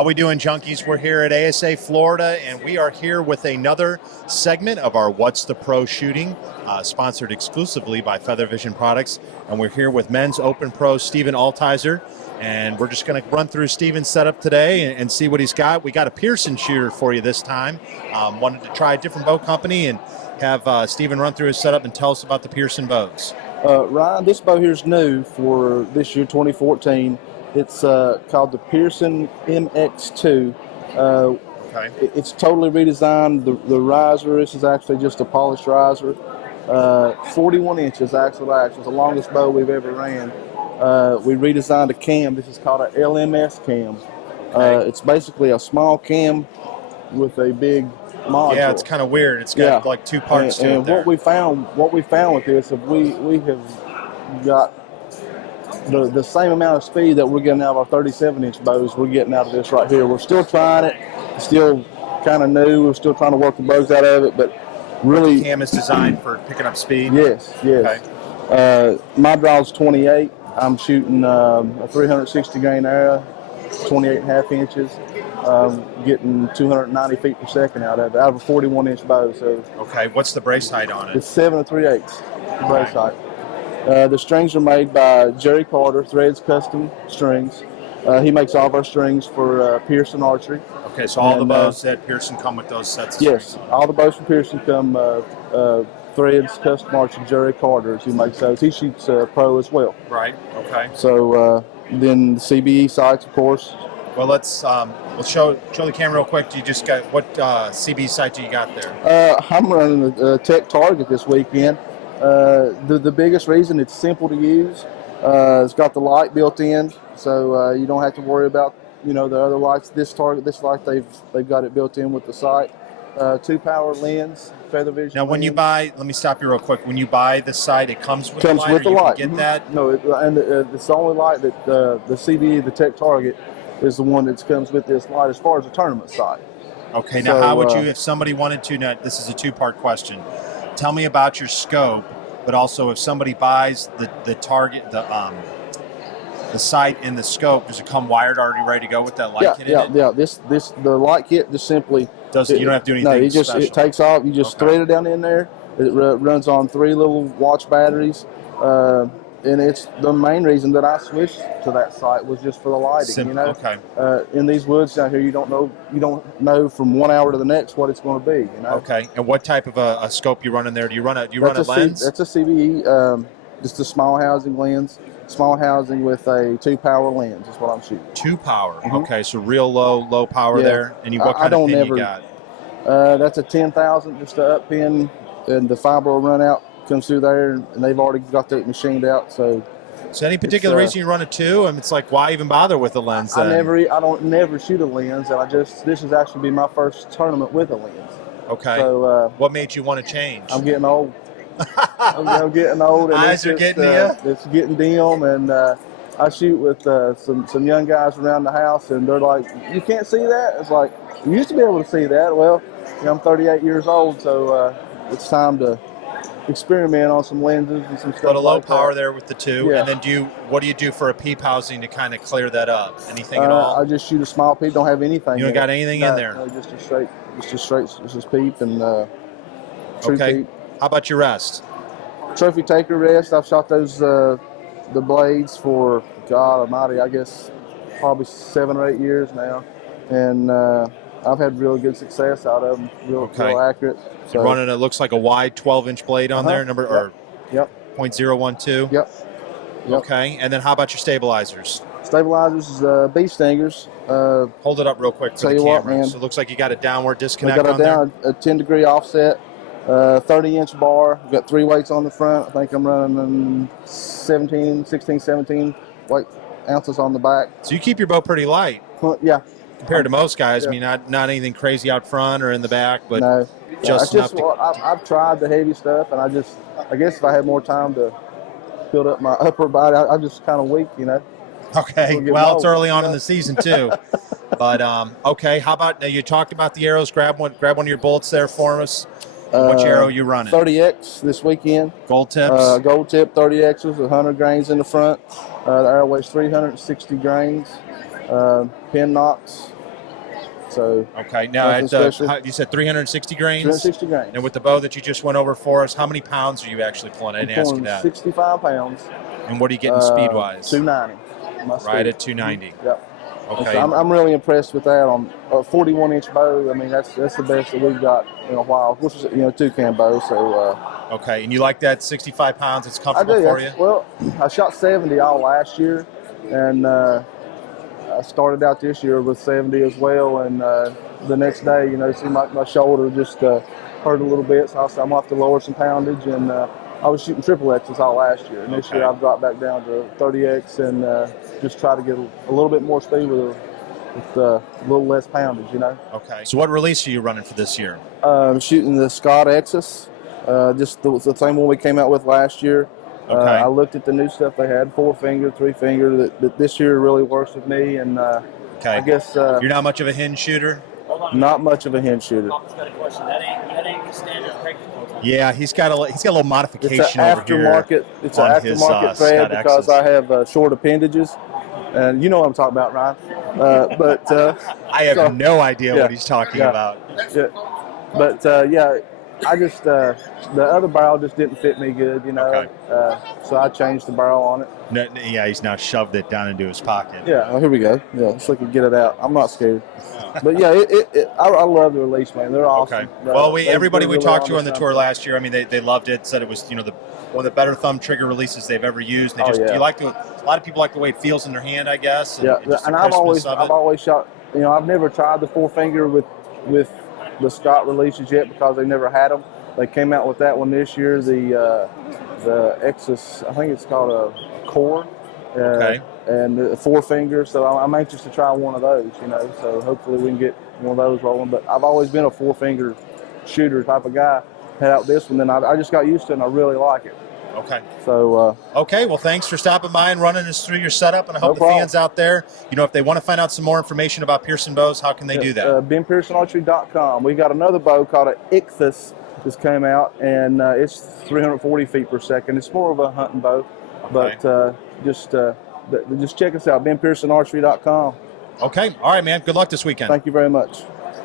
How we doing, junkies? We're here at ASA Florida, and we are here with another segment of our What's the Pro shooting, sponsored exclusively by Feather Vision Products. And we're here with men's Open Pro Steven Altizer, and we're just going to run through Steven's setup today and see what he's got. We got a Pearson shooter for you this time. Wanted to try a different bow company and have Steven run through his setup and tell us about the Pearson bows. Ryan, this bow here is new for this year, 2014. It's called the Pearson MX2. Okay. It's totally redesigned. The riser, this is actually just a polished riser. 41 inches axle to axle. It's the longest bow we've ever ran. We redesigned a cam. This is called an LMS cam. Okay. It's basically a small cam with a big module. Yeah, it's kind of weird. It's got like two parts to it. And what we found with this is we have got the same amount of speed that we're getting out of our 37-inch bows, we're getting out of this right here. We're still trying it. It's still kind of new. We're still trying to work the bows out of it, but really, the cam is designed for picking up speed. Yes. Okay. My draw's 28. I'm shooting a 360 grain arrow, 28.5 inches. Getting 290 feet per second out of it, out of a 41-inch bow. So okay, what's the brace height on it? It's 7 3/8 brace height. The strings are made by Jerry Carter, Threads Custom Strings. He makes all of our strings for Pearson Archery. Okay, so all the bows that Pearson come with those sets of yes, strings? Yes, all the bows from Pearson come Threads Custom Archery. Jerry Carter, he makes those. He shoots pro as well. Right, okay. So then the CBE sights, of course. Well, let's we'll show the camera real quick. You just got what CB sight do you got there? I'm running a Tech Target this weekend. The biggest reason, it's simple to use. It's got the light built in, so you don't have to worry about the other lights. This light they've got it built in with the sight. 2-power lens, Feather Vision. Now, when you buy, let me stop you real quick. When you buy the sight, it comes with the light. With the light. Get that? No, it's the only light that the CBE, the Tech Target, is the one that comes with this light as far as a tournament sight. Okay, now how would you, if somebody wanted to, now this is a two-part question, tell me about your scope, but also if somebody buys the target, the sight and the scope, does it come wired already ready to go with that light kit in it? Yeah, the light kit just simply... you don't have to do anything special. It takes off, you just thread it down in there, it runs on 3 little watch batteries, and it's the main reason that I switched to that sight was just for the lighting. Okay. In these woods down here, you don't know from 1 hour to the next what it's going to be. Okay. And what type of a scope you run in there? Do you run a lens? That's a CBE, just a small housing lens. Small housing with a 2-power lens is what I'm shooting. 2-power. Mm-hmm. Okay. So real low power there. And what kind of pin you got? That's a 10,000, just a up pin, and the fiber will run out. Comes through there, and they've already got that machined out. So any particular reason you run a 2? I mean, it's like, why even bother with a lens then? I don't never shoot a lens, and this is actually be my first tournament with a lens. Okay. So what made you want to change? I'm getting old. I'm getting old, and eyes are getting you. It's getting dim, and I shoot with some young guys around the house, and they're like, "You can't see that." It's like, you used to be able to see that. Well, I'm 38 years old, so it's time to experiment on some lenses and some stuff. But a low like power that. there with the 2, yeah. And then what do you do for a peep housing to kind of clear that up? Anything at all? I just shoot a small peep. Don't have anything. You don't got anything in there? No, just a straight peep and true okay. peep. How about your rest? Trophy taker rest. I've shot those the blades for God Almighty, I guess probably 7 or 8 years now, and I've had really good success out of them. Real accurate. So you're running, it looks like a wide 12-inch blade on there, Yep. .012. Yep. Okay, and then how about your stabilizers? Stabilizers is Beef Stingers. Hold it up real quick for the camera. What, man, so it looks like you got a downward disconnect on there. We got a 10-degree offset, 30-inch bar. We've got 3 weights on the front. I think I'm running 16, 17 weight ounces on the back. So you keep your bow pretty light. Yeah. Compared to most guys, I mean, not anything crazy out front or in the back, but no. just enough. I've tried the heavy stuff, and I guess if I had more time to build up my upper body, I'm just kind of weak, Okay, well, it's early on in the season too. But okay, how about now? You talked about the arrows. Grab one of your bolts there for us. Which arrow are you running? 30X this weekend. Gold tips. Gold tip 30Xs, 100 grains in the front. The arrow weighs 360 grains. Pin knocks. So okay, now nothing special. you said 360 grains. 360 grains. And with the bow that you just went over for us, how many pounds are you actually pulling? I didn't ask you that. 65 pounds. And what are you getting speed wise? 290. Right at 290. Yep. Okay. So I'm really impressed with that on a 41-inch bow. I mean, that's the best that we've got in a while. Which is toucan bow. So. Okay, and you like that 65 pounds? It's I comfortable do. for you? Well, I shot 70 all last year, and I started out this year with 70 as well. And the next day, it seemed like my shoulder just hurt a little bit, so I said I'm going to have to lower some poundage. And I was shooting triple X's all last year, and this year I've dropped back down to 30X and just try to get a little bit more speed with a little less poundage, Okay. So what release are you running for this year? I'm shooting the Scott Exus. Just the same one we came out with last year. Okay. I looked at the new stuff they had, 4-finger, 3-finger, that this year really works with me. And okay. I guess you're not much of a hinge shooter? Not much of a hinge shooter. Papa's got a question. That ain't the standard Craig. Yeah, he's got a little modification it's an over aftermarket, here. It's an aftermarket thread because I have short appendages. And you know what I'm talking about, Ryan. But I have no idea what he's talking about. Yeah. But I just the other barrel just didn't fit me good, Okay. So I changed the barrel on it. No, yeah, he's now shoved it down into his pocket. Yeah, well, here we go. Yeah, so I can get it out. I'm not scared. But yeah, I love the release, man. They're awesome. Okay. Well, everybody we talked to on the tour last year, I mean, they loved it. Said it was one of the better thumb trigger releases they've ever used. They just a lot of people like the way it feels in their hand, I guess. And, and I've always shot. I've never tried the 4-finger with the Scott releases yet because they never had them. They came out with that one this year. The Exus, I think it's called a Core. Okay. And the 4-finger, so I'm anxious to try one of those, so hopefully we can get one of those rolling. But I've always been a 4-finger shooter type of guy. Had out this one, then I just got used to it, and I really like it. Okay. So. Okay. Well, thanks for stopping by and running us through your setup, and I hope the fans out there, if they want to find out some more information about Pearson bows, how can they do that? BenPearsonArchery.com. We got another bow called an Ichthus just came out, and it's 340 feet per second. It's more of a hunting bow, but just check us out, BenPearsonArchery.com. Okay. All right, man. Good luck this weekend. Thank you very much.